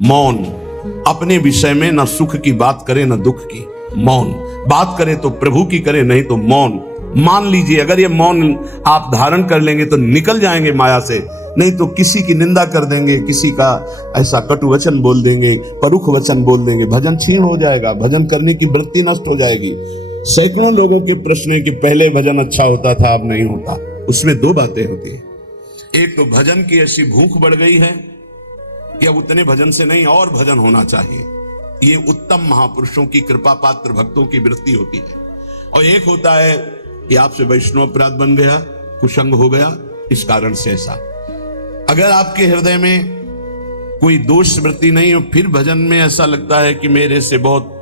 मौन, अपने विषय में न सुख की बात करे न दुख की, मौन, बात करे तो प्रभु की करे, नहीं तो मौन। मान लीजिए अगर ये मौन आप धारण कर लेंगे तो निकल जाएंगे माया से, नहीं तो किसी की निंदा कर देंगे, किसी का ऐसा कटु वचन बोल देंगे, परुख वचन बोल देंगे, भजन क्षीण हो जाएगा, भजन करने की वृत्ति नष्ट हो जाएगी। सैकड़ों लोगों के प्रश्न है कि पहले भजन अच्छा होता था, अब नहीं होता। उसमें दो बातें होती है, एक तो भजन की ऐसी भूख बढ़ गई है कि अब उतने भजन से नहीं और भजन होना चाहिए, ये उत्तम महापुरुषों की कृपा पात्र भक्तों की वृत्ति होती है। और एक होता है कि आपसे वैष्णव अपराध बन गया, कुसंग हो गया, इस कारण से ऐसा। अगर आपके हृदय में कोई दोष वृत्ति नहीं हो, फिर भजन में ऐसा लगता है कि मेरे से बहुत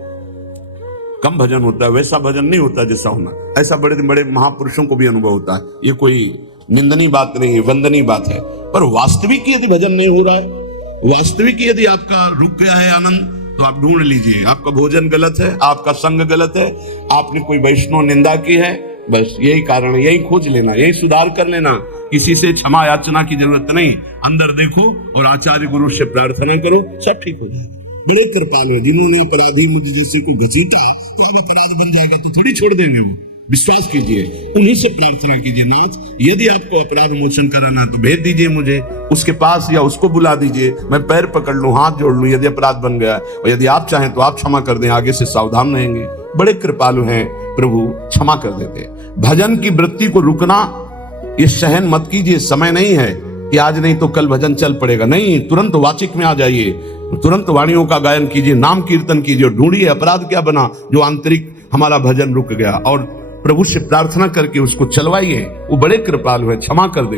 कम भजन होता है, वैसा भजन नहीं होता जैसा होना। ऐसा बड़े बड़े महापुरुषों को भी अनुभव होता है। ये कोई निंदनीय बात नहीं है, वंदनीय बात है। पर वास्तविक यदि भजन नहीं हो रहा है, वास्तविक यदि आपका रुक गया है आनंद, तो आप ढूंढ लीजिए आपका भोजन गलत है, आपका संग गलत है, आपने कोई वैष्णव निंदा की है, बस यही कारण है, यही खोज लेना, यही सुधार कर लेना। किसी से क्षमा याचना की जरूरत नहीं, अंदर देखो और आचार्य गुरु से प्रार्थना करो, सब ठीक हो जाएगा। बड़े कृपालु है, जिन्होंने अपराधी मुझ जैसे को घसीटा तो अब अपराध बन जाएगा तो थोड़ी छोड़ देंगे वो, विश्वास कीजिए, उन्हीं से प्रार्थना कीजिए, नाथ यदि आपको अपराध मोचन कराना तो भेज दीजिए मुझे उसके पास, या उसको बुला दीजिए, मैं पैर पकड़ लूं, हाथ जोड़ लूं, यदि अपराध बन गया, और यदि आप चाहें तो आप क्षमा कर दें, आगे से सावधान रहेंगे। बड़े कृपालु हैं प्रभु, क्षमा कर देते। भजन की वृत्ति को रुकना ये सहन मत कीजिए, समय नहीं है कि आज नहीं तो कल भजन चल पड़ेगा, नहीं, तुरंत वाचिक में आ जाइए, तुरंत वाणियों का गायन कीजिए, नाम कीर्तन कीजिए, ढूंढिए अपराध क्या बना जो आंतरिक हमारा भजन रुक गया, और प्रभु से प्रार्थना करके उसको चलवाइए। वो बड़े कृपालु है, क्षमा कर दे।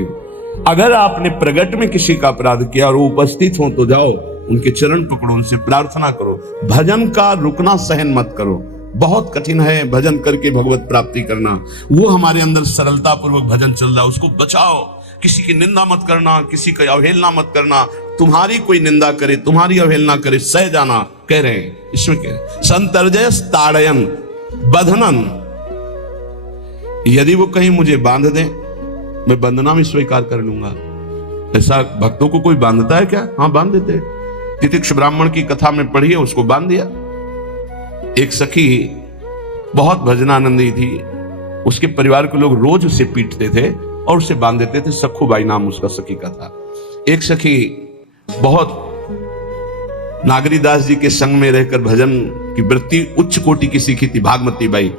अगर आपने प्रगट में किसी का अपराध किया और वो उपस्थित हो तो जाओ उनके चरण पकड़ो, उनसे प्रार्थना करो। भजन का रुकना सहन मत करो, बहुत कठिन है भजन करके भगवत प्राप्ति करना। वो हमारे अंदर सरलता पूर्वक भजन चल रहा है, उसको बचाओ। किसी की निंदा मत करना, किसी की अवहेलना मत करना। तुम्हारी कोई निंदा करे, तुम्हारी अवहेलना करे, सह जाना, कह रहे हैं, इसमें कह रहे संतर्जय ताड़यन बंधनन, यदि वो कहीं मुझे बांध दे मैं बंधना भी स्वीकार कर लूंगा। ऐसा भक्तों को कोई बांधता है क्या? हाँ, बांध देते। तितिक्ष ब्राह्मण की कथा में पढ़िए, उसको बांध दिया। एक सखी बहुत भजनानंदी थी, उसके परिवार के लोग रोज उसे पीटते थे और उसे बांध देते थे। सखुबाई नाम उसका सखी का था। एक सखी बहुत नागरीदास जी के संग में रहकर भजन की वृत्ति उच्च कोटि की सीखी थी, भागमती बाई।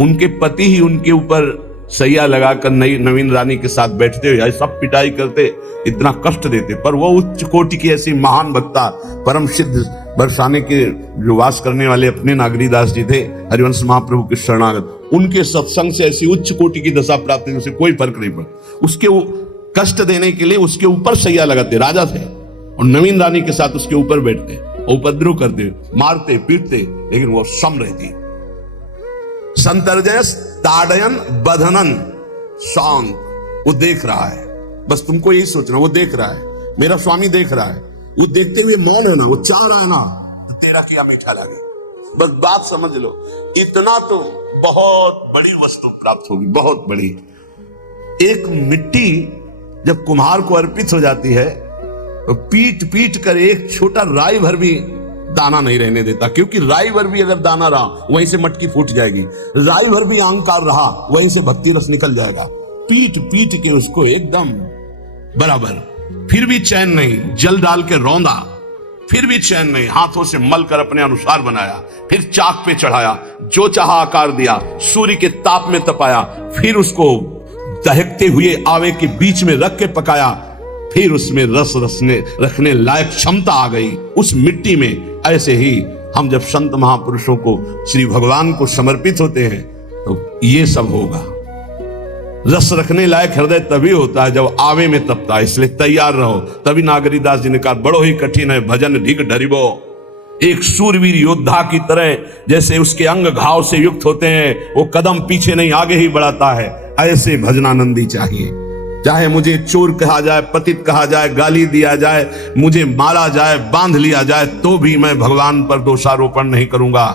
उनके पति ही उनके ऊपर सैया लगाकर नई नवीन रानी के साथ बैठते हुए सब पिटाई करते, इतना कष्ट देते, पर वो उच्च कोटि की ऐसी महान भक्ता, परम सिद्ध बरसाने के जो वास करने वाले अपने नागरीदास जी थे, हरिवंश महाप्रभु के शरणागत, उनके सत्संग से ऐसी उच्च कोटि की दशा प्राप्त हुई, उसे कोई फर्क नहीं पड़ा। उसके कष्ट देने के लिए उसके ऊपर सैया लगाते, राजा थे, और नवीन रानी के साथ उसके ऊपर बैठते, उपद्रव करते, मारते पीटते, लेकिन वो सम रहती। संतर्जय ताड़यन बंधनन, शांत, वो देख रहा है, बस तुमको यही सोचना, वो देख रहा है, मेरा स्वामी देख रहा है, वो देखते हुए मौन है ना, वो चाह रहा है ना, तो तेरा क्या मीठा लगे, बस बात समझ लो, इतना तो बहुत बड़ी वस्तु प्राप्त होगी, बहुत बड़ी। एक मिट्टी जब कुम्हार को अर्पित हो जाती है तो पीट पीट कर एक छोटा राई भर भी दाना नहीं रहने देता, क्योंकि राई भर भी अगर दाना रहा वहीं से मटकी फूट जाएगी, राई भर भी अहंकार रहा वहीं से भक्ति रस निकल जाएगा। पीट पीट के उसको एकदम बराबर, फिर भी चैन नहीं, जल डाल के रौंदा, फिर भी चैन नहीं, हाथों से मल कर अपने अनुसार बनाया, फिर चाक पे चढ़ाया, जो चाहा आकार दिया, सूर्य के ताप में तपाया, फिर उसको दहकते हुए आवे के बीच में रख के पकाया, फिर उसमें रस रखने लायक क्षमता आ गई उस मिट्टी में। ऐसे ही हम जब संत महापुरुषों को, श्री भगवान को समर्पित होते हैं तो ये सब होगा। रस रखने लायक हृदय तभी होता है जब आवे में तपता है, इसलिए तैयार रहो। तभी नागरीदास जी ने कहा, बड़ो ही कठिन है भजन ढिग ढरिबो, एक सूरवीर योद्धा की तरह जैसे उसके अंग घाव से युक्त होते हैं, वो कदम पीछे नहीं आगे ही बढ़ाता है, ऐसे भजनानंदी चाहिए। चाहे मुझे चोर कहा जाए, पतित कहा जाए, गाली दिया जाए, मुझे मारा जाए, बांध लिया जाए, तो भी मैं भगवान पर दोषारोपण नहीं करूंगा।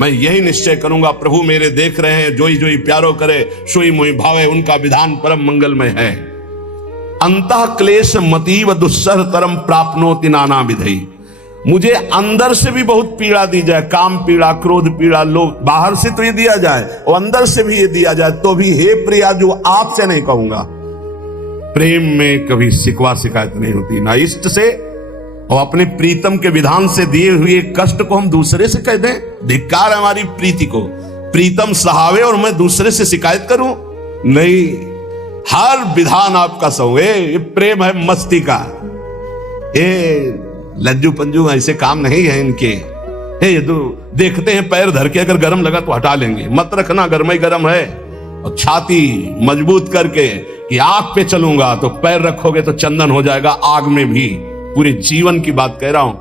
मैं यही निश्चय करूंगा, प्रभु मेरे देख रहे हैं, जोई जोई प्यारो करे सोई मोई भावे, उनका विधान परम मंगलमय है। अंतः क्लेश मतीव दुस्सह तरम प्राप्नोति नाना विधि, मुझे अंदर से भी बहुत पीड़ा दी जाए, काम पीड़ा, क्रोध पीड़ा, लोभ, बाहर से तो ये दिया जाए और अंदर से भी ये दिया जाए, तो भी हे प्रिया जो आपसे नहीं कहूंगा। प्रेम में कभी शिकवा शिकायत नहीं होती, ना इष्ट से और अपने प्रीतम के विधान से दिए हुए कष्ट को हम दूसरे से कह दें। धिक्कार है हमारी प्रीति को, प्रीतम सहावे और मैं दूसरे से शिकायत करूं? नहीं, हर विधान आपका सहो। ये प्रेम है मस्ती का, ये लज्जू पंजू ऐसे काम नहीं है इनके। ये तो देखते हैं पैर धर के, अगर गर्म लगा तो हटा लेंगे, मत रखना गर्म ही गर्म है। और छाती मजबूत करके कि आग पे चलूंगा तो पैर रखोगे तो चंदन हो जाएगा आग में भी। पूरे जीवन की बात कह रहा हूं,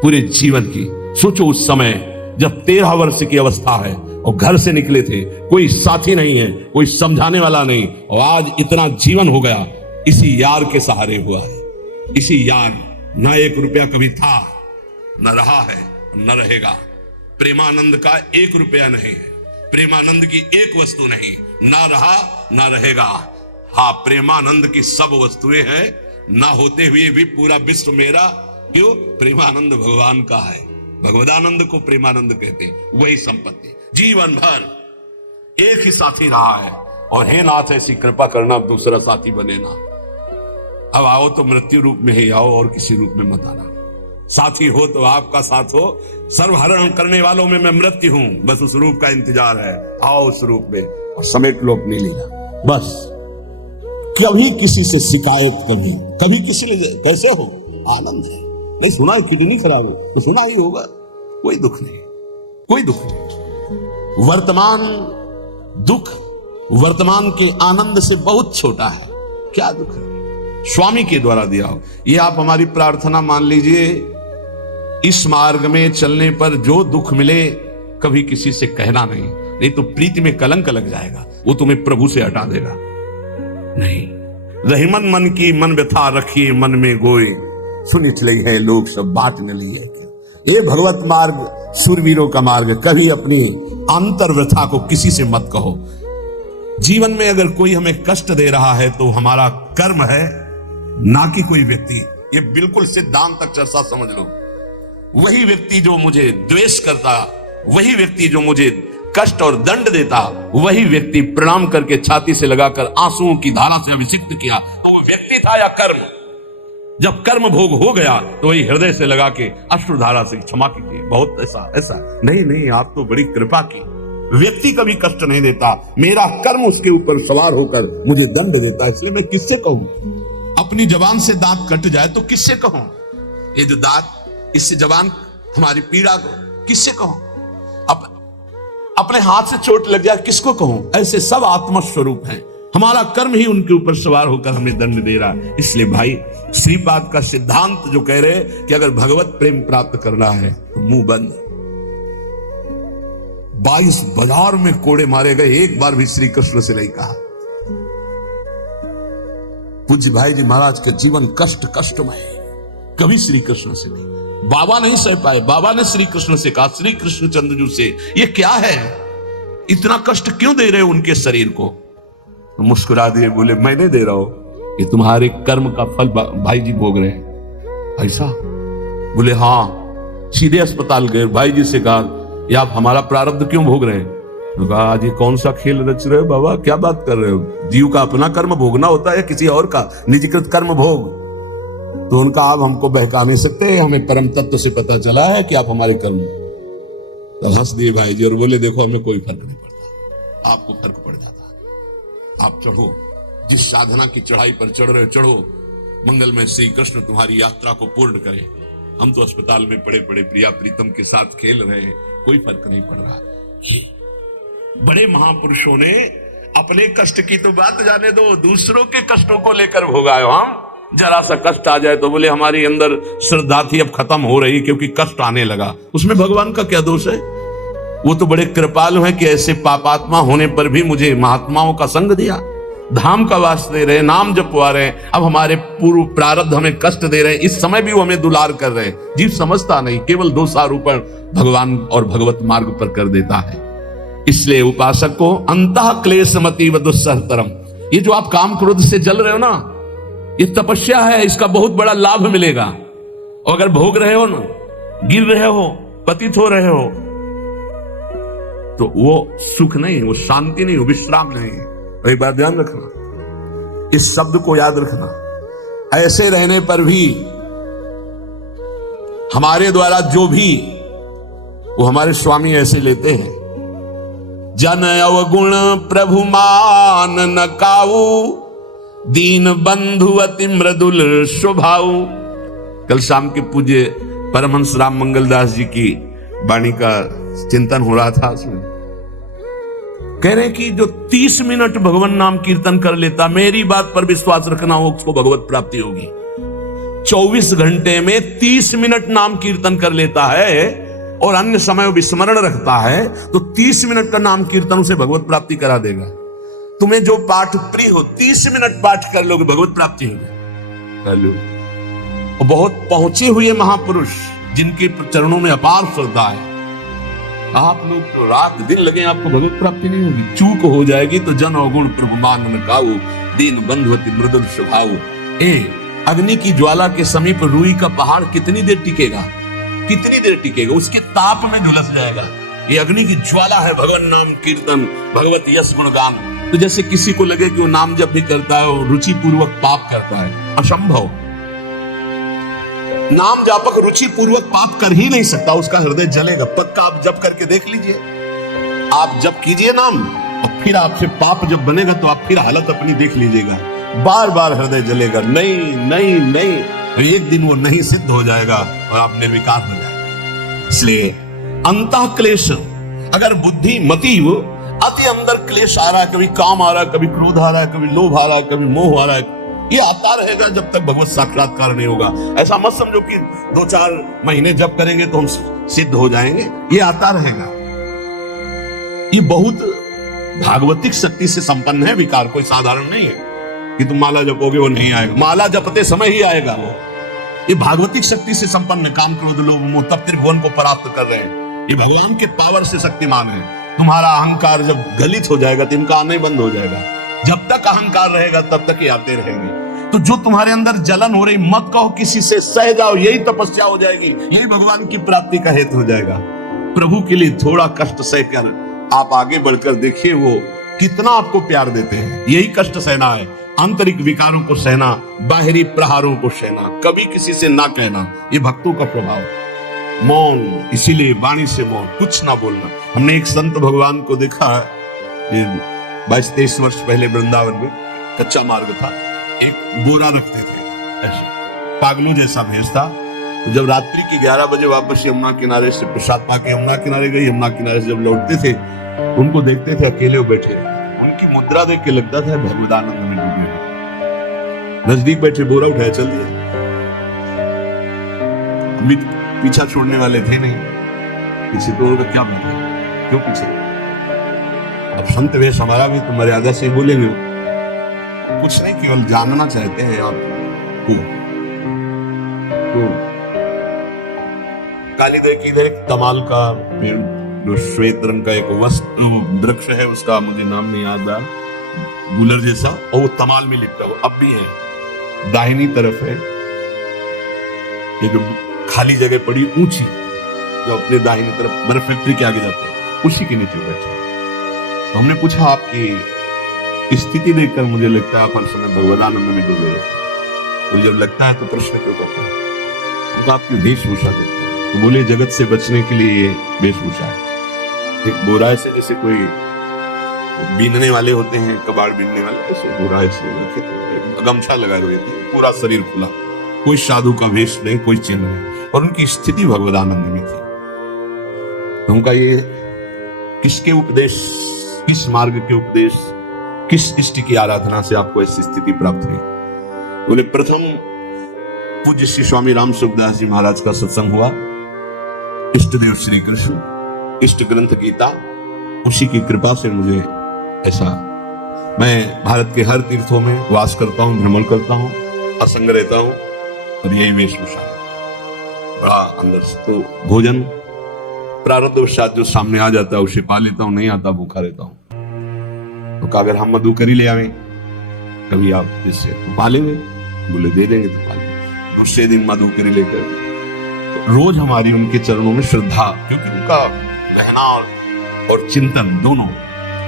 पूरे जीवन की। सोचो उस समय जब 13 वर्ष की अवस्था है और घर से निकले थे, कोई साथी नहीं है, कोई समझाने वाला नहीं, और आज इतना जीवन हो गया इसी यार के सहारे हुआ है। इसी यार, ना 1 रुपया कभी था, न रहा है, न रहेगा। प्रेमानंद का 1 रुपया नहीं है, प्रेमानंद की 1 वस्तु नहीं, ना रहा ना रहेगा। हाँ, प्रेमानंद की सब वस्तुएं हैं, ना होते हुए भी पूरा विश्व मेरा। क्यों? प्रेमानंद भगवान का है, भगवदानंद को प्रेमानंद कहते हैं। वही संपत्ति जीवन भर एक ही साथी रहा है। और हे नाथ ऐसी कृपा करना, अब दूसरा साथी बने ना। अब आओ तो मृत्यु रूप में ही आओ और किसी रूप में मत आना। साथी हो तो आपका साथ हो, सर्वहरण करने वालों में मैं मृत्यु हूं, बस उस रूप का इंतजार है। आओ उस रूप में और समेट लो अपनी लीला। बस कभी किसी से शिकायत, कभी किसी ने कैसे हो, आनंद है। नहीं सुना किडनी खराब है तो सुना ही होगा, कोई दुख नहीं, कोई दुख नहीं। वर्तमान दुख वर्तमान के आनंद से बहुत छोटा है। क्या दुख है? स्वामी के द्वारा दिया हो। ये आप हमारी प्रार्थना मान लीजिए, इस मार्ग में चलने पर जो दुख मिले कभी किसी से कहना नहीं, नहीं तो प्रीति में कलंक लग जाएगा, वो तुम्हें प्रभु से हटा देगा। नहीं, रहीमन मन की मन व्यथा रखिए मन में गोए, सुनिच लई है लोग सब बात न लिए। ये भगवत मार्ग सूरवीरों का मार्ग। कभी अपनी अंतर व्यथा को किसी से मत कहो। जीवन में अगर कोई हमें कष्ट दे रहा है तो हमारा कर्म है, ना कि कोई व्यक्ति। ये बिल्कुल सिद्धांत तक चर्चा समझ लो। वही व्यक्ति जो मुझे द्वेष करता, वही व्यक्ति जो मुझे कष्ट और दंड देता, वही व्यक्ति प्रणाम करके छाती से लगाकर आंसुओं की धारा से अभिषिक्त किया, तो वो व्यक्ति था या कर्म? जब कर्म भोग हो गया तो वही हृदय से लगा के अश्रुधारा से क्षमा कीजिए, बहुत ऐसा नहीं, आप तो बड़ी कृपा की। व्यक्ति कभी कष्ट नहीं देता, मेरा कर्म उसके ऊपर सवार होकर मुझे दंड देता, इसलिए मैं किससे कहूं? अपनी जबान से दांत कट जाए तो किससे कहूं? ये जो दांत, इससे जबान हमारी पीड़ा को किससे कहूं? अपने हाथ से चोट लग जाए किसको कहूं? ऐसे सब आत्मा स्वरूप हैं, हमारा कर्म ही उनके ऊपर सवार होकर हमें दंड दे रहा है। इसलिए भाई, श्रीपाद का सिद्धांत जो कह रहे कि अगर भगवत प्रेम प्राप्त करना है तो मुंह बंद। 22 बाजार में कोड़े मारे गए, एक बार भी श्री कृष्ण से नहीं कहा। पूज्य भाई जी महाराज के जीवन कष्टमय, कभी श्री कृष्ण से नहीं। बाबा नहीं सह पाए, बाबा ने श्री कृष्ण से कहा, श्री कृष्ण चंद्रजू से, ये क्या है, इतना कष्ट क्यों दे रहे हो उनके शरीर को? तो मुस्कुरा दिए, बोले मैं नहीं दे रहा हूं, ये तुम्हारे कर्म का फल भाई जी भोग रहे हैं। ऐसा? बोले हाँ। सीधे अस्पताल गए, भाई जी से कहा, ये आप हमारा प्रारब्ध क्यों भोग रहे हैं? तो कहा, आज ये कौन सा खेल रच रहे हो बाबा, क्या बात कर रहे हो? जीव का अपना कर्म भोगना होता है, किसी और का निजीकृत कर्म भोग? तो उनका आप हमको बहका नहीं सकते, हमें परम तत्व से पता चला है कि आप हमारे कर्म। तो हंस दिए भाई जी और बोले, देखो हमें कोई फर्क नहीं पड़ता, आपको फर्क पड़ जाता है। आप चढ़ो, जिस साधना की चढ़ाई पर चढ़ रहे हो चढ़ो, मंगल में श्री कृष्ण तुम्हारी यात्रा को पूर्ण करें। हम तो अस्पताल में पड़े पड़े प्रिया प्रीतम के साथ खेल रहे हैं, कोई फर्क नहीं पड़ रहा। बड़े महापुरुषों ने अपने कष्ट की तो बात जाने दो, दूसरों के कष्टों को लेकर भोगायो। हम जरा सा कष्ट आ जाए तो बोले हमारी अंदर श्रद्धा थी अब खत्म हो रही क्योंकि कष्ट आने लगा। उसमें भगवान का क्या दोष है? वो तो बड़े कृपालु हैं कि ऐसे पापात्मा होने पर भी मुझे महात्माओं का संग दिया, धाम का वास दे रहे, नाम जपवा रहे। अब हमारे पूर्व प्रारब्ध हमें कष्ट दे रहे हैं, इस समय भी वो हमें दुलार कर रहे हैं। जीव समझता नहीं, केवल दोषारोपण भगवान और भगवत मार्ग पर कर देता है। इसलिए उपासक को अंतः क्लेशमति व दुस्सहतरम, ये जो आप काम क्रोध से जल रहे हो ना, ये तपस्या है, इसका बहुत बड़ा लाभ मिलेगा। और अगर भोग रहे हो ना, गिर रहे हो, पतित हो रहे हो, तो वो सुख नहीं है, वो शांति नहीं, वो विश्राम नहीं है। तो एक बात ध्यान रखना, इस शब्द को याद रखना, ऐसे रहने पर भी हमारे द्वारा जो भी वो हमारे स्वामी ऐसे लेते हैं, जन अवगुण प्रभु मान न काऊ, दीन बंधु अति मृदुल स्वभाव। कल शाम के पूज्य परमहंस राम मंगल दास जी की वाणी का चिंतन हो रहा था, उसमें कह रहे कि जो 30 मिनट भगवान नाम कीर्तन कर लेता, मेरी बात पर विश्वास रखना, हो उसको भगवत प्राप्ति होगी। 24 घंटे में 30 मिनट नाम कीर्तन कर लेता है और अन्य समय विस्मरण रखता है, तो 30 मिनट का नाम कीर्तन उसे भगवत प्राप्ति करा देगा। तुम्हें जो पाठ प्रिय हो, 30 मिनट पाठ कर लोगे, भगवत प्राप्ति होगी। और बहुत पहुंचे हुए महापुरुष जिनके चरणों में अपार श्रद्धा है, आप लोग तो रात दिन लगे, आपको भगवत प्राप्ति नहीं होगी। चूक हो जाएगी तो जन अवगुण प्रभु मान न काऊ, दीन बंधु अति मृदुल स्वभाव। अग्नि की ज्वाला के समीप रुई का पहाड़ कितनी देर टिकेगा, कितनी देर टिकेगा, उसके ताप में झुलस जाएगा। ये अग्नि की ज्वाला है भगवान नाम कीर्तन, भगवत यश गुणगान। तो जैसे किसी को लगे कि वो नाम जब भी करता है वो रुचि पूर्वक पाप करता है, असंभव। नाम जापक रुचि पूर्वक पाप कर ही नहीं सकता, उसका हृदय जलेगा पक्का। आप जप करके देख लीजिए, आप जप कीजिए नाम, और फिर आपसे पाप जब बनेगा तो आप फिर हालत अपनी देख लीजिएगा, बार बार हृदय जलेगा, नहीं नहीं नहीं, एक दिन वो नहीं सिद्ध हो जाएगा और आप निर्विकार हो जाएंगे। इसलिए अंतः क्लेश, अगर बुद्धि मति वो अति अंदर क्लेश आ रहा है, कभी काम आ रहा है, कभी क्रोध आ रहा है, कभी लोभ आ रहा है, कभी मोह आ रहा है, ये आता रहेगा जब तक भगवत साक्षात्कार नहीं होगा। ऐसा मत समझो कि 2-4 महीने जब करेंगे तो हम सिद्ध हो जाएंगे, ये आता रहेगा। ये बहुत भागवतिक शक्ति से संपन्न है विकार, कोई साधारण नहीं है कि तुम माला जपोगे वो नहीं आएगा, माला जपते समय ही आएगा वो। ये भागवतिक शक्ति से संपन्न, काम क्रोध लोभ मोह तब त्रिभुवन को प्राप्त कर रहे हैं। ये भगवान के पावर से शक्तिमान है। तुम्हारा अहंकार जब गलित हो जाएगा तो इनका आना ही बंद हो जाएगा। जब तक अहंकार रहेगा तब तक ये आते रहेंगे। तो जो तुम्हारे अंदर जलन हो रही, मत कहो किसी से, सह जाओ, यही तपस्या हो जाएगी, यही भगवान की प्राप्ति का हेतु हो जाएगा। प्रभु के लिए थोड़ा कष्ट सहकर आप आगे बढ़कर देखिए वो कितना आपको प्यार देते हैं। यही कष्ट सहना है, आंतरिक विकारों को सहना, बाहरी प्रहारों को सहना, कभी किसी से ना कहना, ये भक्तों का प्रभाव। मौन, इसीलिए वाणी से मौन, कुछ ना बोलना। हमने एक संत भगवान को देखा, 22-23 वर्ष पहले वृंदावन में कच्चा मार्ग था, एक बोरा रखते थे, ऐसे पागलों जैसा भेष था। तो जब रात्रि की 11 बजे वापस यमुना किनारे से प्रसाद पाके यमुना किनारे गए, यमुना किनारे से जब लौटते थे उनको देखते थे अकेले बैठे, उनकी मुद्रा देख के लगता था भगवदानंद में डूबे हैं। नजदीक बैठे, बोरा उठाया, चल दिया। पीछा छोड़ने वाले थे नहीं, किसी तो क्या बोलते, क्यों पीछे? अब संत वेश हमारा भी तो मर्यादा से बोलेंगे, कुछ नहीं, केवल जानना चाहते हैं आपको। तो कालीदय की इधर एक तमाल का पेड़, जो श्वेत रंग का एक वृक्ष है, उसका मुझे नाम नहीं याद आ, गुलर जैसा, और वो तमाल में लिपटा हुआ अब भी है। दाहिनी तरफ है एक खाली जगह पड़ी ऊंची, जो अपने दाहिनी तरफ बर्फ फैक्ट्री के आगे जाते हैं, उसी के नीचे बैठे। तो हमने पूछा, आपकी स्थिति देखकर मुझे लगता है आप हर समय भगवदानंद में डूबे हो, तो जब लगता है तो प्रश्न क्यों करते हैं? तो आपकी वेशभूषा देखते हैं। तो बोले जगत से बचने के लिए ये वेशभूषा है। एक बोरा से, जैसे कोई बीनने वाले होते हैं, कबाड़ बीनने वाले, ऐसे बोरा ऐसे गमछा लगाए हुए थे, पूरा शरीर खुला, कोई साधु का वेश नहीं, कोई चिन्ह नहीं, और उनकी स्थिति भगवदानंद में थी। तो उनका ये किसके उपदेश, किस मार्ग के उपदेश, किस इष्ट की आराधना से आपको ऐसी स्थिति प्राप्त हुई? बोले प्रथम पूज्य श्री स्वामी राम सुखदास जी महाराज का सत्संग हुआ, इष्ट देव श्री कृष्ण, इष्ट ग्रंथ गीता, उसी की कृपा से मुझे ऐसा, मैं भारत के हर तीर्थों में वास करता हूँ, भ्रमण करता हूँ, असंग रहता हूँ, और यही वेशभूषा है बड़ा अंदर से। तो भोजन प्रारब्धवशात जो सामने आ जाता है उसे पा लेता हूँ, नहीं आता भूखा रहता हूँ। तो अगर हम मधुकरी ले आवे कभी आप इससे, तो पा लेंगे? बोले दे देंगे, तो पा लेंगे। दूसरे दिन मधुकरी लेकर रोज हमारी उनके चरणों में श्रद्धा, क्योंकि उनका रहना और चिंतन दोनों,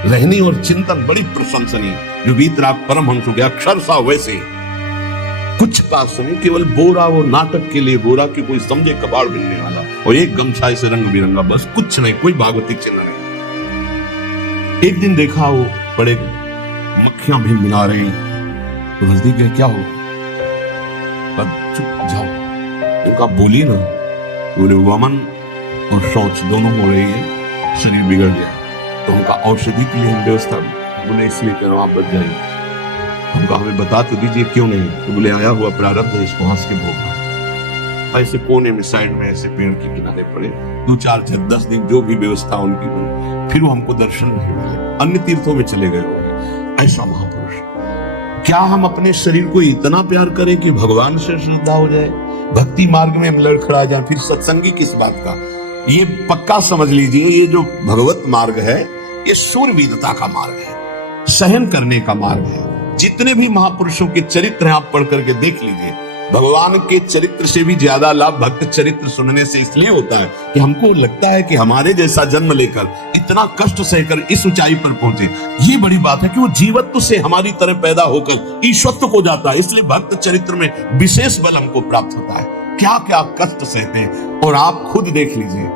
रहनी और चिंतन बड़ी प्रशंसनीय। जो वीतराग परमहंस हो गया अक्षर सा वैसे कुछ का समय केवल बोरा, वो नाटक के लिए बोरा कि कोई समझे कबाड़ बिनने वाला, और एक गमछा से रंग बिरंगा, बस कुछ नहीं, कोई भागवतिक चिन्ह नहीं। एक दिन देखा वो बड़े मक्खियां भी मिला रहे हैं, तो नजदीक गए, क्या हो, चुप जाओ, उनका बोली ना, बोले वमन और शौच दोनों हो रही है, शरीर बिगड़ गया, तो उनका औषधि के लिए हम व्यवस्था, बोले इसलिए कह रहा हूं आप बच जाइए। हमको हमें बता तो दीजिए क्यों नहीं, तो बोले आया हुआ प्रारब्ध है, इसको हंस के भोगना। ऐसे कोने में साइड में ऐसे पेड़ के किनारे पड़े 2 4 6 10 दिन जो भी व्यवस्था उनकी हुई, फिर वो हमको दर्शन नहीं मिले, अन्य तीर्थों में चले गए होंगे। ऐसा महापुरुष, क्या हम अपने शरीर को इतना प्यार करें कि भगवान से श्रद्धा हो जाए, भक्ति मार्ग में हम लड़खड़ा जाए, फिर सत्संगी किस बात का। ये पक्का समझ लीजिए, ये जो भगवत मार्ग है ये शूरवीरता का मार्ग है, सहन करने का मार्ग है। जितने भी महापुरुषों के चरित्र हैं आप पढ़ करके देख लीजिए, भगवान के चरित्र से भी ज्यादा लाभ भक्त चरित्र सुनने से इसलिए होता है कि हमको लगता है कि हमारे जैसा जन्म लेकर इतना कष्ट सहकर इस ऊंचाई पर पहुंचे, ये बड़ी बात है कि वो जीवत्व से हमारी तरह पैदा होकर ईश्वत्व को जाता है। इसलिए भक्त चरित्र में विशेष बल हमको प्राप्त होता है। क्या क्या कष्ट सहते हैं, और आप खुद देख लीजिए,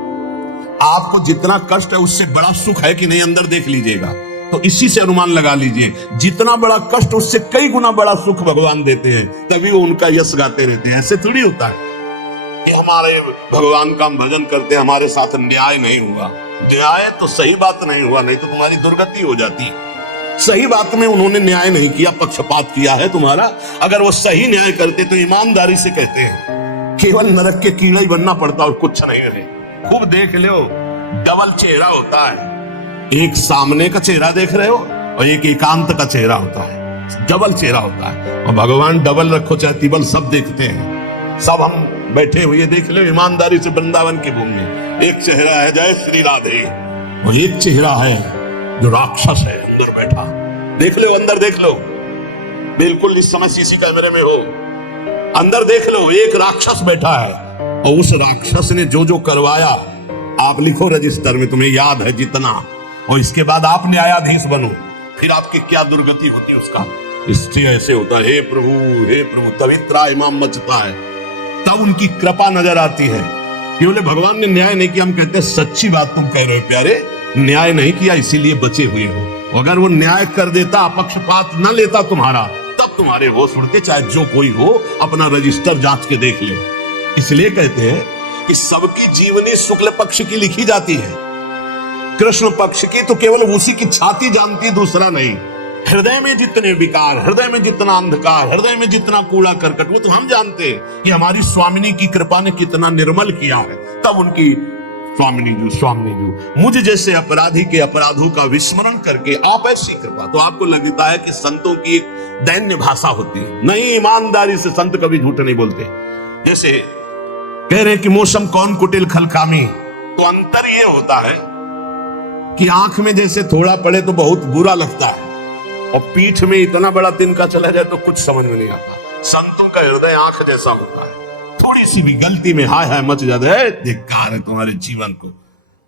आपको जितना कष्ट है उससे बड़ा सुख है कि नहीं, अंदर देख लीजिएगा तो इसी से अनुमान लगा लीजिए, जितना बड़ा कष्ट उससे कई गुना बड़ा सुख भगवान देते हैं, तभी वो उनका यश गाते रहते हैं। ऐसे थोड़ी होता है कि हमारे भगवान का हम भजन करते हैं, हमारे साथ न्याय नहीं हुआ। न्याय तो सही बात नहीं हुआ, नहीं तो तुम्हारी दुर्गति हो जाती है। सही बात में उन्होंने न्याय नहीं किया, पक्षपात किया है तुम्हारा। अगर वो सही न्याय करते तो ईमानदारी से कहते हैं, केवल नरक के कीड़ा ही बनना पड़ता और कुछ नहीं है। खूब देख लो, डबल चेहरा होता है, एक सामने का चेहरा देख रहे हो और एक एकांत का चेहरा होता है, डबल चेहरा होता है। और भगवान डबल रखो चाहे तिबल, सब देखते हैं। सब हम बैठे हुए देख लो ईमानदारी से वृंदावन की भूमि में, एक चेहरा है जय श्री राधे, और एक चेहरा है जो राक्षस है अंदर बैठा। देख लो, अंदर देख लो, बिल्कुल इस समय सीसी कैमरे में हो, अंदर देख लो, एक राक्षस बैठा है, और उस राक्षस ने जो जो करवाया आप लिखो रजिस्टर में, तुम्हें याद है जितना, और इसके बाद आप न्यायाधीश बनो, फिर आपकी क्या दुर्गति होती है उसका। इससे ऐसे होता है, हे प्रभु तभी त्राहिमाम मचता है, तब उनकी कृपा नजर आती है कि बोले भगवान ने न्याय नहीं किया। हम कहते हैं सच्ची बात तुम कह रहे हो प्यारे, न्याय नहीं किया इसीलिए बचे हुए हो। अगर वो न्याय कर देता, पक्षपात न लेता तुम्हारा, तब तुम्हारे होश उड़ते, चाहे जो कोई हो अपना रजिस्टर जांच के देख ले। इसलिए कहते हैं कि सबकी जीवनी शुक्ल पक्ष की लिखी जाती है, कृष्ण पक्ष की तो केवल उसी की छाती जानती, दूसरा नहीं। हृदय में जितने विकार, हृदय में जितना अंधकार, हृदय में जितना कूड़ा करकट, वो तो हम जानते हैं कि हमारी स्वामिनी की कृपा ने कितना निर्मल किया है। तब उनकी स्वामिनी जी मुझ जैसे अपराधी के अपराधों का विस्मरण करके आप ऐसी कृपा, तो आपको लगता है कि संतों की एक दैन्य भाषा होती है। नहीं, ईमानदारी से संत कभी झूठ नहीं बोलते। जैसे कह रहे कि मौसम कौन कुटिल खलकामी, तो अंतर ये होता है कि आंख में जैसे थोड़ा पड़े तो बहुत बुरा लगता है, और पीठ में इतना बड़ा तिनका चला जाए तो कुछ समझ में नहीं आता। संतों का हृदय आंख जैसा होता है, थोड़ी सी भी गलती में हाय हाय मच जाता है। धिक्कार है तुम्हारे जीवन को,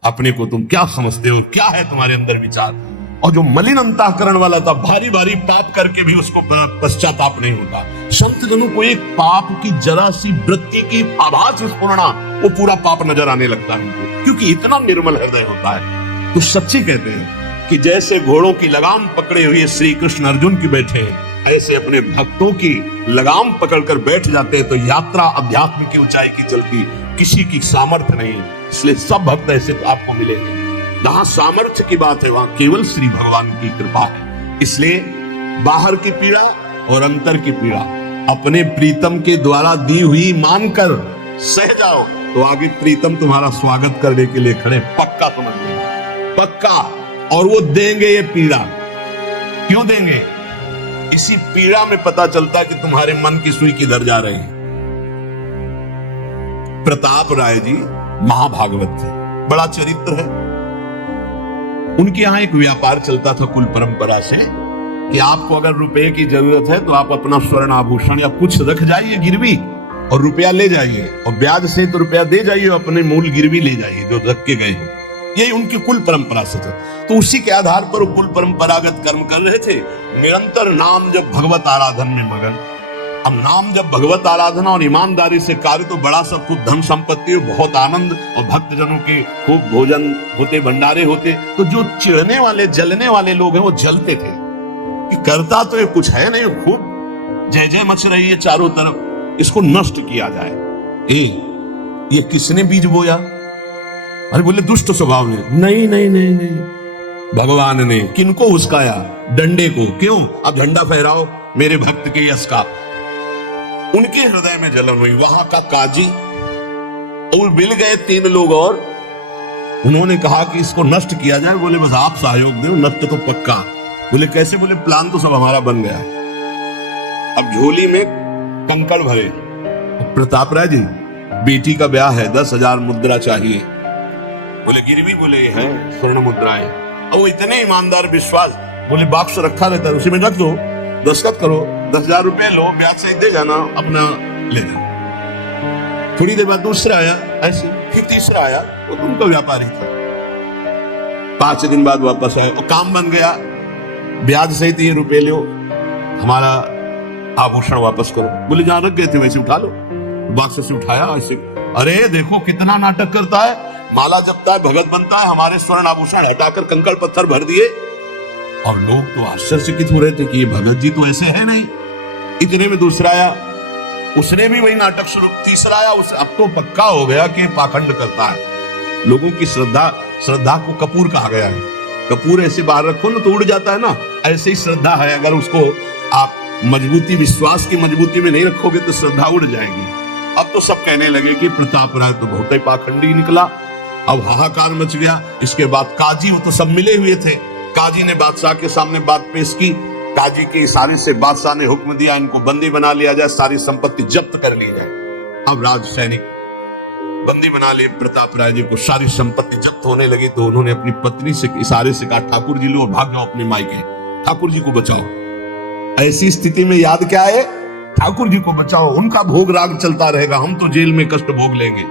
अपने को तुम क्या समझते हो, क्या है तुम्हारे अंदर विचार। और जो मलिन अंतःकरण वाला था, भारी भारी पाप करके भी उसको पश्चाताप नहीं होता। संत जनों को एक पाप की जरा सी वृत्ति की आभास स्फुरना, वो पूरा पाप नजर आने लगता है उनको, क्योंकि इतना निर्मल हृदय होता है। तो सच्ची कहते हैं कि जैसे घोड़ों की लगाम पकड़े हुए श्री कृष्ण अर्जुन की बैठे, ऐसे अपने भक्तों की लगाम पकड़कर बैठ जाते हैं, तो यात्रा अध्यात्म की ऊंचाई की चलती किसी की सामर्थ्य नहीं। इसलिए सब भक्त ऐसे तो आपको मिलेंगे। जहां सामर्थ्य की बात है वहां केवल श्री भगवान की कृपा है। इसलिए बाहर की पीड़ा और अंतर की पीड़ा अपने प्रीतम के द्वारा दी हुई मानकर सह जाओ, तो आगे प्रीतम तुम्हारा स्वागत करने के लिए खड़े, पक्का समझ लेना, पक्का। और वो देंगे ये पीड़ा, क्यों देंगे? इसी पीड़ा में पता चलता है कि तुम्हारे मन की सुई किधर जा रहे हैं। प्रताप राय जी महाभागवत थे, बड़ा चरित्र है। उनके यहां एक व्यापार चलता था कुल परंपरा से कि आपको अगर रुपए की जरूरत है तो आप अपना स्वर्ण आभूषण या कुछ रख जाइए गिरवी, और रुपया ले जाइए और ब्याज से तो रुपया दे जाइए, अपने मूल गिरवी ले जाइए जो रख के गए हो। यही उनकी कुल परंपरा से था। तो उसी के आधार पर वो कुल परंपरागत कर्म कर रहे थे, निरंतर नाम जब भगवत आराधन में मगन। अब नाम जब भगवत आराधना और ईमानदारी से कार्य तो बड़ा सब कुछ धन संपत्ति, बहुत आनंद और भक्तजनों के खूब भोजन होते, भंडारे होते। तो जो चिढ़ने वाले जलने वाले लोग हैं वो जलते थे कि करता तो ये कुछ है नहीं, खूब जय जय मच रही है चारों तरफ, इसको नष्ट किया जाए। ये किसने बीज बोया? अरे बोले दुष्ट स्वभाव ने। नहीं नहीं नहीं नहीं, भगवान ने। किनको उस्काया? डंडे को। क्यों? अब झंडा फहराओ मेरे भक्त के यश का। उनके हृदय में जलन हुई। वहां का काजी और मिल गए 3 लोग और उन्होंने कहा कि इसको नष्ट किया जाए। बोले बस आप सहयोग दो, नष्ट तो पक्का। बोले कैसे? बोले प्लान तो सब हमारा बन गया है। अब झोली में कंकड़ भरे। प्रताप राय जी, बेटी का ब्याह है, 10,000 मुद्रा चाहिए। बोले गिरवी? बोले है स्वर्ण मुद्राएं। और वो इतने ईमानदार विश्वास, बोले बाक्स रखा रहता है उसी में रख दो, दस्तखत करो, 10,000 रुपए लो, ब्याज सहित दे जाना, अपना ले जाओ। थोड़ी देर बाद दूसरा आया ऐसे, फिर तीसरा आया, वो उनका व्यापारी था। 5 दिन बाद वापस आए, वो काम बन गया, ब्याज सहित ये रुपए लो, हमारा आभूषण वापस करो। बोले जहां रख गए थे वैसे उठा लो। बाक्स से उठाया ऐसे। अरे देखो कितना नाटक करता है, माला जपता है, भगत बनता है, हमारे स्वर्ण आभूषण हटाकर कंकड़ पत्थर भर दिए। और लोग तो आश्चर्यचकित हो रहे थे कि ये भगत जी तो ऐसे है नहीं। इतने में दूसरा आया, उसने भी वही नाटक शुरू। तीसरा आया, उसे अब तो पक्का हो गया कि पाखंड करता है। लोगों की श्रद्धा को कपूर कहा गया है। कपूर ऐसे बाहर रखो ना तो उड़ जाता है ना, ऐसे ही श्रद्धा है। अगर उसको आप मजबूती, विश्वास की मजबूती में नहीं रखोगे तो श्रद्धा उड़ जाएगी। अब तो सब कहने लगे कि प्रताप राय तो बहुत ही पाखंडी निकला। अब हाहाकार मच गया। इसके बाद काजी, वो तो सब मिले हुए थे, काजी ने बादशाह के सामने बात पेश की। काजी के इशारे से बादशाह ने हुक्म दिया इनको बंदी बना लिया जाए, सारी संपत्ति जब्त कर ली जाए। अब राज सैनिक बंदी बना लिए प्रताप राय जी को। सारी संपत्ति जब्त होने लगी तो उन्होंने अपनी पत्नी से इशारे से कहा ठाकुर जी लो और भाग जाओ अपने मायके, ठाकुर जी को बचाओ। ऐसी स्थिति में याद क्या है? ठाकुर जी को बचाओ, उनका भोग राग चलता रहेगा, हम तो जेल में कष्ट भोग लेंगे।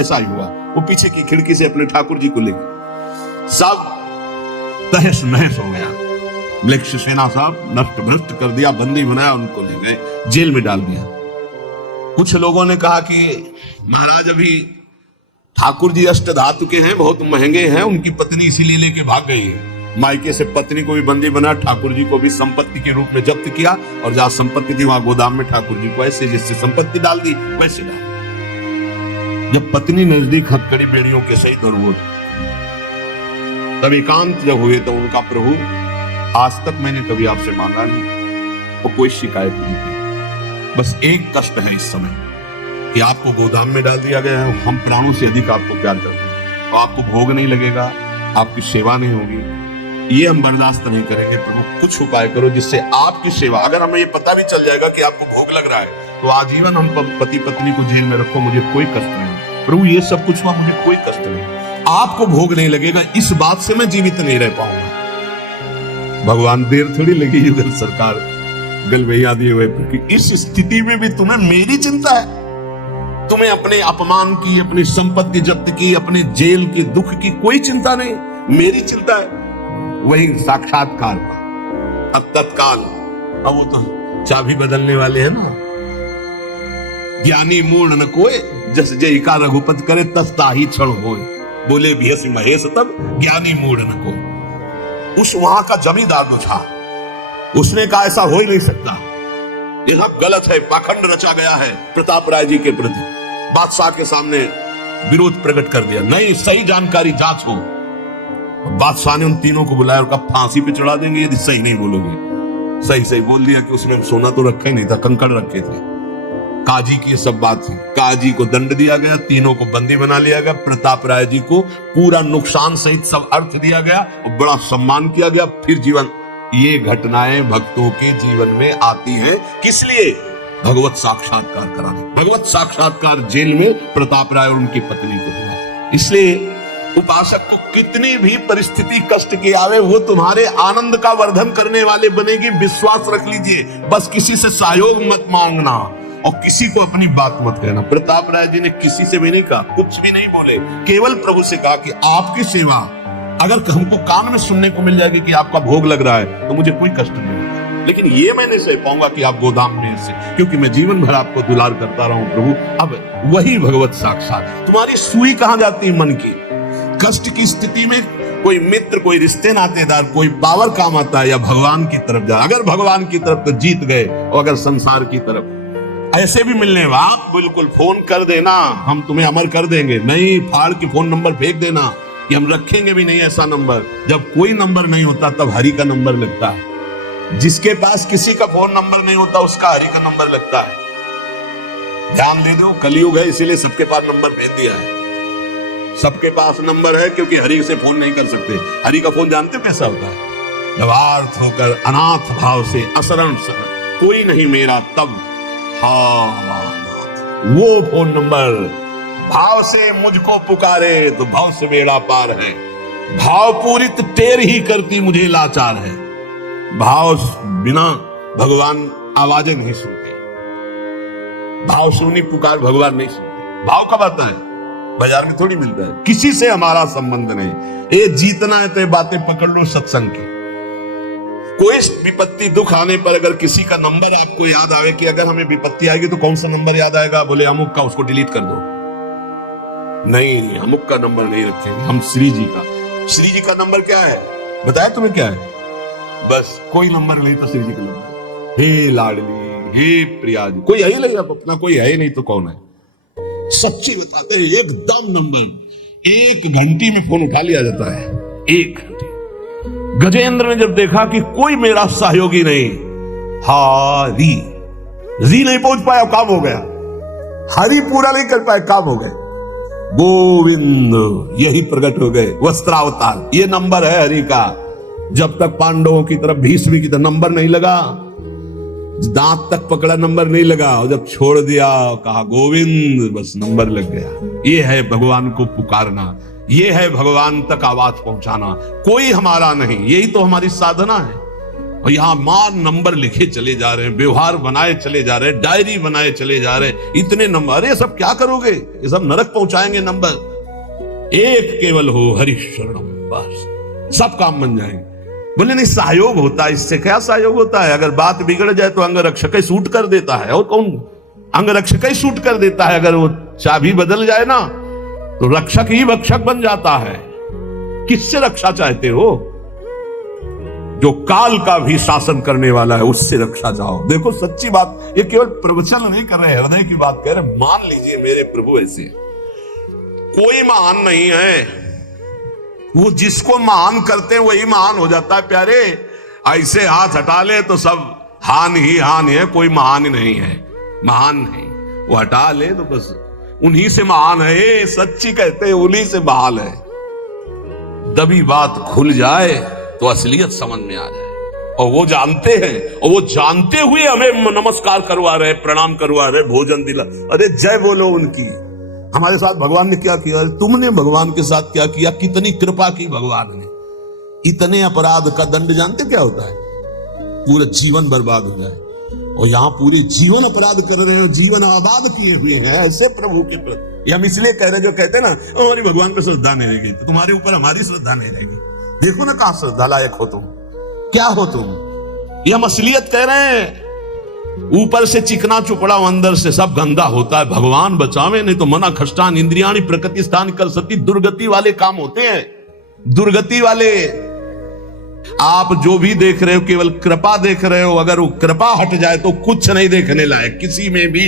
ऐसा ही हुआ। वो पीछे की खिड़की से अपने ठाकुर जी को लेके सब तहस नहस हो गया। मलेक्ष सेना साहब नष्ट भ्रष्ट कर दिया, बंदी बनाया, उनको ले गए, जेल में डाल दिया। कुछ लोगों ने कहा कि महाराज अभी ठाकुर जी अष्टधातु के हैं, बहुत महंगे हैं, उनकी पत्नी इसीलिए लेके भाग गई है। मायके से पत्नी को भी बंदी बना, ठाकुर जी को भी संपत्ति के रूप में जब्त किया, और जहां संपत्ति थी वहां गोदाम में ठाकुर जी को ऐसे जिससे संपत्ति डाल दी वैसे डाल। जब पत्नी नजदीक हथकड़ी बेड़ियों के सहित और वो तब एकांत जब हुए तो उनका प्रभु आज तक मैंने कभी आपसे मांगा नहीं, वो कोई शिकायत नहीं की, बस एक कष्ट है इस समय कि आपको गोदाम में डाल दिया गया है, हम प्राणों से अधिक आपको प्यार करते हैं, तो आपको भोग नहीं लगेगा, आपकी सेवा नहीं होगी, ये हम बर्दाश्त नहीं करेंगे। प्रभु कुछ उपाय करो जिससे आपकी सेवा, अगर हमें ये पता भी चल जाएगा कि आपको भोग लग रहा है तो आजीवन हम पति पत्नी को जेल में रखो, मुझे कोई कष्ट नहीं। प्रभु ये सब कुछ हुआ, मुझे कोई कष्ट नहीं, आपको भोग नहीं लगेगा, इस बात से मैं जीवित नहीं रह पाऊंगा। भगवान देर थोड़ी लगी युगल सरकार गलवैया दिए हुए, क्योंकि इस स्थिति में भी तुम्हें मेरी चिंता है, तुम्हें अपने अपमान की, अपनी संपत्ति जब्त की, अपने जेल के दुख की कोई चिंता नहीं, मेरी चिंता है। वही साक्षात्कार का अब तत्काल, अब वो तो चाबी बदलने वाले हैं ना, ज्ञानी मूढ़ न कोय जस जय का रघुपत करे तस ताही क्षण होय, बोले भियसि महेश तब ज्ञानी मूढ़ न कोय। उस वहां का जमींदार जो था उसने कहा ऐसा हो ही नहीं सकता, ये सब गलत है, पाखंड रचा गया है प्रताप राय जी के प्रति। बादशाह के सामने विरोध प्रकट कर दिया, नहीं सही जानकारी जांच हो। बादशाह ने उन तीनों को बुलाया और कहा फांसी पे चढ़ा देंगे यदि सही नहीं बोलोगे। सही सही बोल दिया कि उसमें सोना तो रखा ही नहीं था, कंकड़ रखे थे। काजी की सब बात थी, काजी को दंड दिया गया, तीनों को बंदी बना लिया गया, प्रताप राय जी को पूरा नुकसान सहित सब अर्थ दिया गया और बड़ा सम्मान किया गया। फिर जीवन, ये घटनाएं भक्तों के जीवन में आती हैं, किस लिए? भगवत साक्षात्कार कराने। भगवत साक्षात्कार जेल में प्रताप राय और उनकी पत्नी को हुआ। इसलिए उपासक को कितनी भी परिस्थिति कष्ट की आवे, वो तुम्हारे आनंद का वर्धन करने वाले बनेगी, विश्वास रख लीजिए। बस किसी से सहयोग मत मांगना, और किसी को अपनी बात मत कहना। प्रताप राय जी ने किसी से भी नहीं कहा, कुछ भी नहीं बोले, केवल प्रभु से कहा कि आपकी सेवा अगर हमको कान में सुनने को मिल जाएगी कि आपका भोग लग रहा है तो मुझे कोई कष्ट नहीं होगा, लेकिन ये मैं नहीं सह पाऊंगा कि आप गोदाम में से, क्योंकि मैं जीवन भर आपको दुलार करता रहा हूं प्रभु। अब वही भगवत साक्षात। तुम्हारी सुई कहां जाती है? मन की। कष्ट की स्थिति में कोई मित्र, कोई रिश्ते नातेदार, कोई पावर काम आता है या भगवान की तरफ जा? अगर भगवान की तरफ तो जीत गए, और अगर संसार की तरफ ऐसे भी मिलने आप बिल्कुल फोन कर देना, हम तुम्हें अमर कर देंगे, नहीं फाड़ के फोन नंबर फेंक देना कि हम रखेंगे भी नहीं ऐसा नंबर। जब कोई नंबर नहीं होता तब हरि का नंबर लगता है। जिसके पास किसी का फोन नंबर नहीं होता उसका हरि का नंबर लगता है। ध्यान दे दो, कलयुग है इसीलिए सबके पास नंबर भेज दिया है। सबके पास नंबर है क्योंकि हरि से फोन नहीं कर सकते। हरि का फोन जानते हो कैसा होता है? जब आर्त होकर अनाथ भाव से असरण शरण कोई नहीं मेरा तब वो फोन नंबर। भाव से मुझको पुकारे तो भाव से बेड़ा पार है। भाव पूरित टेर ही करती मुझे लाचार है। भाव बिना भगवान आवाजें नहीं सुनते। भाव सुनी पुकार भगवान नहीं सुनते। भाव कब आता है? बाजार में थोड़ी मिलता है। किसी से हमारा संबंध नहीं। ये जीतना है तो ये बातें पकड़ लो सत्संग की। कोई विपत्ति दुख आने पर अगर किसी का नंबर आपको याद आवे कि अगर हमें विपत्ति आएगी तो कौन सा नंबर याद आएगा? बोले अमुक का, उसको डिलीट कर दो। नहीं, अमुक का नंबर नहीं रखेंगे हम, श्री जी का। श्री जी का नंबर क्या है बताया तुम्हें? क्या है? बस कोई नंबर नहीं तो श्री जी का नंबर। हे लाडली, हे प्रिया जी, कोई है ही नहीं अब अपना, कोई है ही नहीं तो कौन है? सच्ची बताते हैं, एकदम नंबर। 1 घंटे में फोन उठा लिया जाता है। 1 घंटे। गजेंद्र ने जब देखा कि कोई मेरा सहयोगी नहीं, हरी जी नहीं पहुंच पाया, काम हो गया। हरि पूरा नहीं कर पाए, काम हो गए। गोविंद यही प्रकट हो गए, वस्त्रावतार। ये नंबर है हरि का। जब तक पांडवों की तरफ, भीष्म की तरफ नंबर नहीं लगा, दांत तक पकड़ा नंबर नहीं लगा, और जब छोड़ दिया कहा गोविंद, बस नंबर लग गया। ये है भगवान को पुकारना, ये है भगवान तक आवाज पहुंचाना। कोई हमारा नहीं, यही तो हमारी साधना है। और यहां मां नंबर लिखे चले जा रहे हैं, व्यवहार बनाए चले जा रहे हैं, डायरी बनाए चले जा रहे हैं। इतने नंबर, अरे सब क्या करोगे? ये सब नरक पहुंचाएंगे नंबर। एक केवल हो हरि शरणम, बस सब काम बन जाएंगे। बोले नहीं, सहयोग होता है। इससे क्या सहयोग होता है? अगर बात बिगड़ जाए तो अंगरक्षक ही शूट कर देता है। और कौन? अंगरक्षक ही शूट कर देता है। अगर वो चाबी बदल जाए ना तो रक्षक ही भक्षक बन जाता है। किससे रक्षा चाहते हो? जो काल का भी शासन करने वाला है उससे रक्षा चाहो। देखो सच्ची बात, ये केवल प्रवचन नहीं कर रहे, हृदय की बात कह रहे। मान लीजिए मेरे प्रभु ऐसे कोई महान नहीं है, वो जिसको महान करते हैं वही महान हो जाता है प्यारे। ऐसे हाथ हटा ले तो सब हान ही हान है, कोई महान ही नहीं है। महान नहीं, वो हटा ले तो बस उन्हीं से महान है। सच्ची कहते हैं उन्हीं से बहाल है। दबी बात खुल जाए तो असलियत समझ में आ जाए। और वो जानते हैं, और वो जानते हुए हमें नमस्कार करवा रहे, प्रणाम करवा रहे, भोजन दिला। अरे जय बोलो उनकी। हमारे साथ भगवान ने क्या किया? तुमने भगवान के साथ क्या किया? कितनी कृपा की भगवान ने। इतने अपराध का दंड जानते क्या होता है? पूरा जीवन बर्बाद हो जाए। और यहां पूरे जीवन अपराध कर रहे हो, जीवन आबाद किए हुए हैं ऐसे प्रभु के प्रति। हम इसलिए कह रहे, जो कहते हैं ना हमारी भगवान पे श्रद्धा नहीं रहेगी तो तुम्हारे ऊपर हमारी श्रद्धा नहीं रहेगी। देखो ना कहां श्रद्धा लायक हो तुम, क्या हो तुम। ये हम असलियत कह रहे हैं। ऊपर से चिकना चुपड़ा, अंदर से सब गंदा होता है। भगवान बचावे, नहीं तो मना खष्टान इंद्रियाणी प्रकृति स्थान कर सती। दुर्गति वाले काम होते हैं, दुर्गति वाले। आप जो भी देख रहे हो केवल कृपा देख रहे हो। अगर वो कृपा हट जाए तो कुछ नहीं देखने लायक किसी में भी।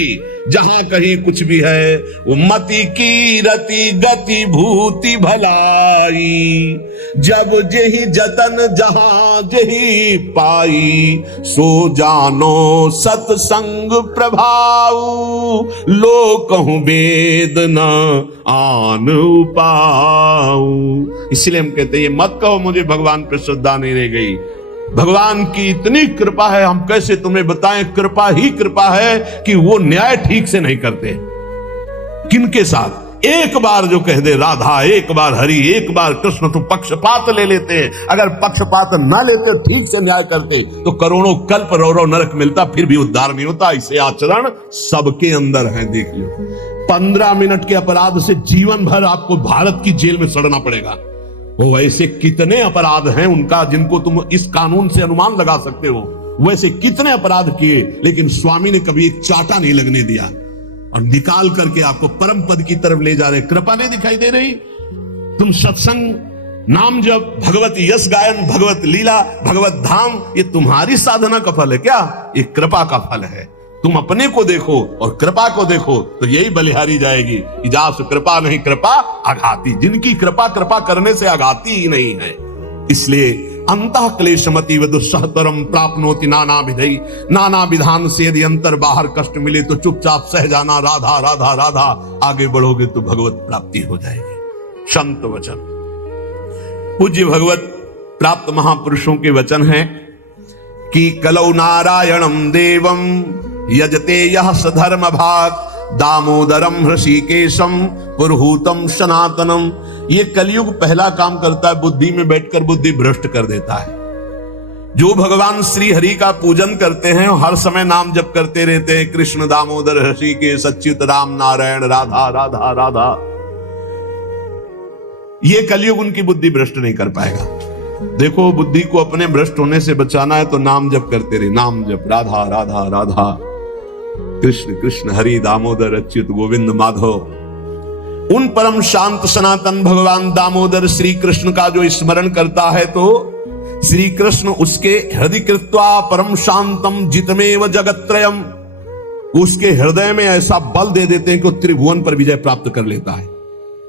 जहां कहीं कुछ भी है वो मति की रति गति भूति भलाई। जब जेहि जतन जहां जेहि पाई, सो जानो सत्संग प्रभाव। लो कहूं वेद न आन उपाऊ। इसलिए हम कहते हैं ये मत कहो मुझे भगवान पे श्रद्धा नहीं रह गई। भगवान की इतनी कृपा है, हम कैसे तुम्हें बताएं। कृपा ही कृपा है कि वो न्याय ठीक से नहीं करते। किनके साथ? एक बार जो कह दे राधा, एक बार हरि, एक बार कृष्ण, तो पक्षपात ले लेते हैं। अगर पक्षपात ना लेते, ठीक से न्याय करते, तो करोड़ों कल्प रौरव नरक मिलता, फिर भी उद्धार नहीं होता। इसे आचरण सबके अंदर है। देख लो, 15 मिनट के अपराध से जीवन भर आपको भारत की जेल में सड़ना पड़ेगा। वो ऐसे कितने अपराध हैं उनका, जिनको तुम इस कानून से अनुमान लगा सकते हो। वैसे कितने अपराध किए, लेकिन स्वामी ने कभी एक चाटा नहीं लगने दिया और निकाल करके आपको परम पद की तरफ ले जा रहे। कृपा नहीं दिखाई दे रही? तुम सत्संग, नाम जप, भगवत यश गायन, भगवत लीला, भगवत धाम, ये तुम्हारी साधना का फल है क्या? ये कृपा का फल है। तुम अपने को देखो और कृपा को देखो, तो यही बलिहारी जाएगी। इजास कृपा नहीं, कृपा आघाती। जिनकी कृपा कृपा करने से आघाती ही नहीं है। इसलिए अंतः क्लेशमति व दुस्सहतरम प्राप्नोति नाना विधि, नाना विधान से यदि अंतर बाहर कष्ट मिले तो चुपचाप सह जाना। राधा राधा राधा, आगे बढ़ोगे तो भगवत प्राप्ति हो जाएगी। संत वचन, पूज्य भगवत प्राप्त महापुरुषों के वचन हैं कि कलौ नारायणम देवम यजते यह सधर्म भाग, दामोदरम ऋषिकेशम पुरहूतम सनातनम। ये कलयुग पहला काम करता है, बुद्धि में बैठकर बुद्धि भ्रष्ट कर देता है। जो भगवान श्री हरि का पूजन करते हैं, हर समय नाम जप करते रहते हैं, कृष्ण दामोदर ऋषिकेश अच्युत राम नारायण राधा राधा राधा, ये कलयुग उनकी बुद्धि भ्रष्ट नहीं कर पाएगा। देखो, बुद्धि को अपने भ्रष्ट होने से बचाना है तो नाम जप करते रहे। नाम जप, राधा राधा राधा, कृष्ण कृष्ण हरि दामोदर अच्युत गोविंद माधव। उन परम शांत सनातन भगवान दामोदर श्री कृष्ण का जो स्मरण करता है, तो श्री कृष्ण उसके हृदय कृत्वा परम शांतम जितमेव जगत्त्रयम, उसके हृदय में ऐसा बल दे देते हैं कि वो त्रिभुवन पर विजय प्राप्त कर लेता है।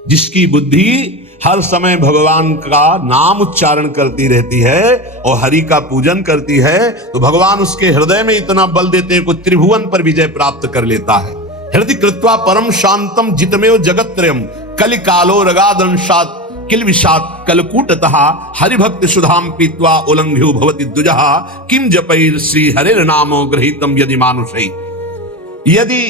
जिसकी बुद्धि हर समय भगवान का नाम उच्चारण करती रहती है और हरि का पूजन करती है, तो भगवान उसके हृदय में इतना बल देते हैं कि त्रिभुवन पर विजय प्राप्त कर लेता है। हृदय कृत्वा परम शांतम जितमेव जगत्त्रयम, कलिकालो रगादंशात किल विषात कलकूटतः, हरिभक्त सुधाम पीत्वा उल्लंघ्यो भवति द्विजः, किम जपैर श्री हरिर नामो गृहीतम यदि मानुषै। यदि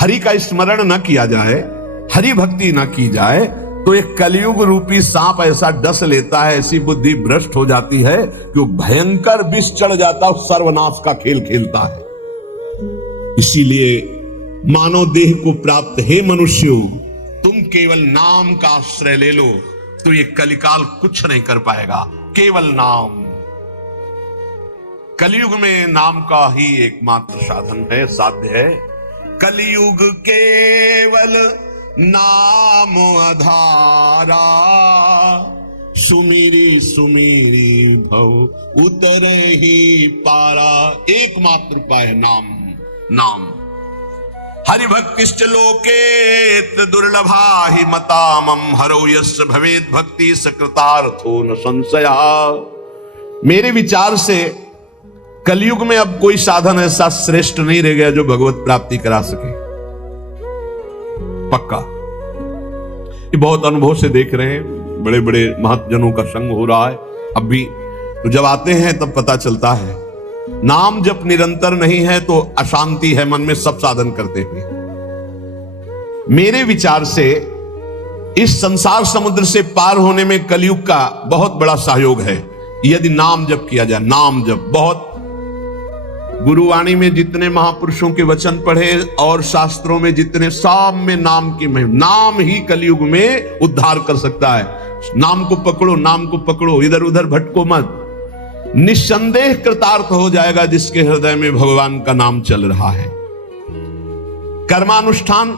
हरि का स्मरण न किया जाए, हरि भक्ति न की जाए, तो एक कलयुग रूपी सांप ऐसा डस लेता है, ऐसी बुद्धि भ्रष्ट हो जाती है कि वो भयंकर विष चढ़ जाता है, सर्वनाश का खेल खेलता है। इसीलिए मानव देह को प्राप्त हे मनुष्यों, तुम केवल नाम का आश्रय ले लो तो ये कलिकाल कुछ नहीं कर पाएगा। केवल नाम, कलयुग में नाम का ही एकमात्र साधन है, साध्य है। कलयुग केवल नाम आधारा, सुमिरी सुमिरी भव उतरे ही पारा। एकमात्र उपाय है नाम। नाम हरि भक्तिश्च लोके दुर्लभा ही मतामम, हरो यस्य भवेद भक्ति सकृतार्थो न संशया। मेरे विचार से कलयुग में अब कोई साधन ऐसा श्रेष्ठ नहीं रह गया जो भगवत प्राप्ति करा सके। पक्का, ये बहुत अनुभव से देख रहे हैं, बड़े बड़े महत्जनों का संग हो रहा है अब भी। तो जब आते हैं तब पता चलता है, नाम जब निरंतर नहीं है तो अशांति है मन में, सब साधन करते हुए। मेरे विचार से इस संसार समुद्र से पार होने में कलयुग का बहुत बड़ा सहयोग है, यदि नाम जप किया जाए। नाम जप बहुत, गुरुवाणी में जितने महापुरुषों के वचन पढ़े और शास्त्रों में जितने, सब में नाम की महिमा। नाम ही कलयुग में उद्धार कर सकता है। नाम को पकड़ो, नाम को पकड़ो, इधर उधर भटको मत। निस्संदेह कृतार्थ हो जाएगा जिसके हृदय में भगवान का नाम चल रहा है। कर्मानुष्ठान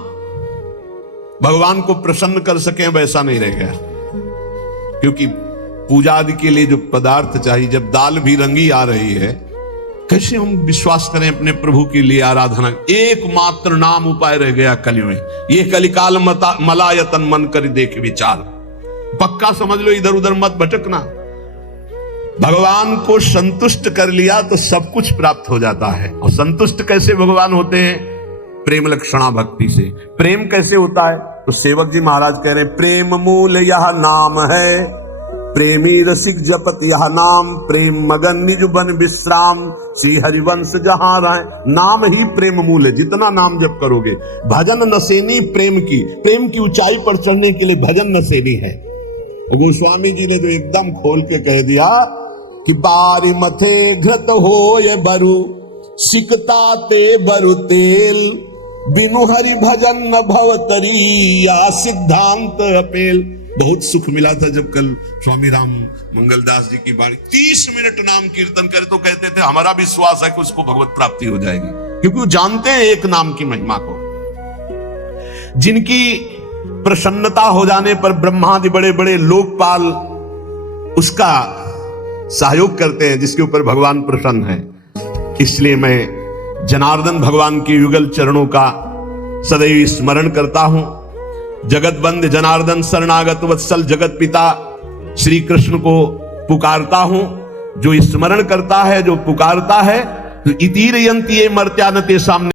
भगवान को प्रसन्न कर सके वैसा नहीं रह गया, क्योंकि पूजा आदि के लिए जो पदार्थ चाहिए, जब दाल भी रंगी आ रही है, कैसे हम विश्वास करें अपने प्रभु के लिए आराधना। एकमात्र नाम उपाय रह गया कलयुग में। ये कलिकाल मलायतन मन कर देख विचार। पक्का समझ लो, इधर उधर मत भटकना। भगवान को संतुष्ट कर लिया तो सब कुछ प्राप्त हो जाता है। और संतुष्ट कैसे भगवान होते हैं? प्रेम लक्षणा भक्ति से। प्रेम कैसे होता है? तो सेवक जी महाराज कह रहे हैं, प्रेम मूल यह नाम है, प्रेमी रसिक जपत यह नाम, प्रेम मगन निज बन विश्राम, श्री हरिवंश जहां राय। नाम ही प्रेम मूल है, जितना नाम जप करोगे। भजन नसेनी प्रेम की ऊंचाई पर चढ़ने के लिए भजन नसेनी है। और गोस्वामी जी ने तो एकदम खोल के कह दिया कि बारी मथे घृत हो ये बरु, सिकता ते बरु तेल, बिनु हरि भजन न भवतरी, या सिद्धांत अपेल। बहुत सुख मिला था जब कल स्वामी राम मंगलदास जी की बाणी 30 मिनट नाम कीर्तन करे तो कहते थे हमारा विश्वास है कि उसको भगवत प्राप्ति हो जाएगी, क्योंकि वो जानते हैं एक नाम की महिमा को। जिनकी प्रसन्नता हो जाने पर ब्रह्मादि बड़े बड़े लोकपाल उसका सहयोग करते हैं, जिसके ऊपर भगवान प्रसन्न है। इसलिए मैं जनार्दन भगवान के युगल चरणों का सदैव स्मरण करता हूं। जगत बंद जनार्दन शरणागत वत्सल जगत पिता श्री कृष्ण को पुकारता हूं। जो स्मरण करता है, जो पुकारता है, तो इतीर यंती मर्त्यानते सामने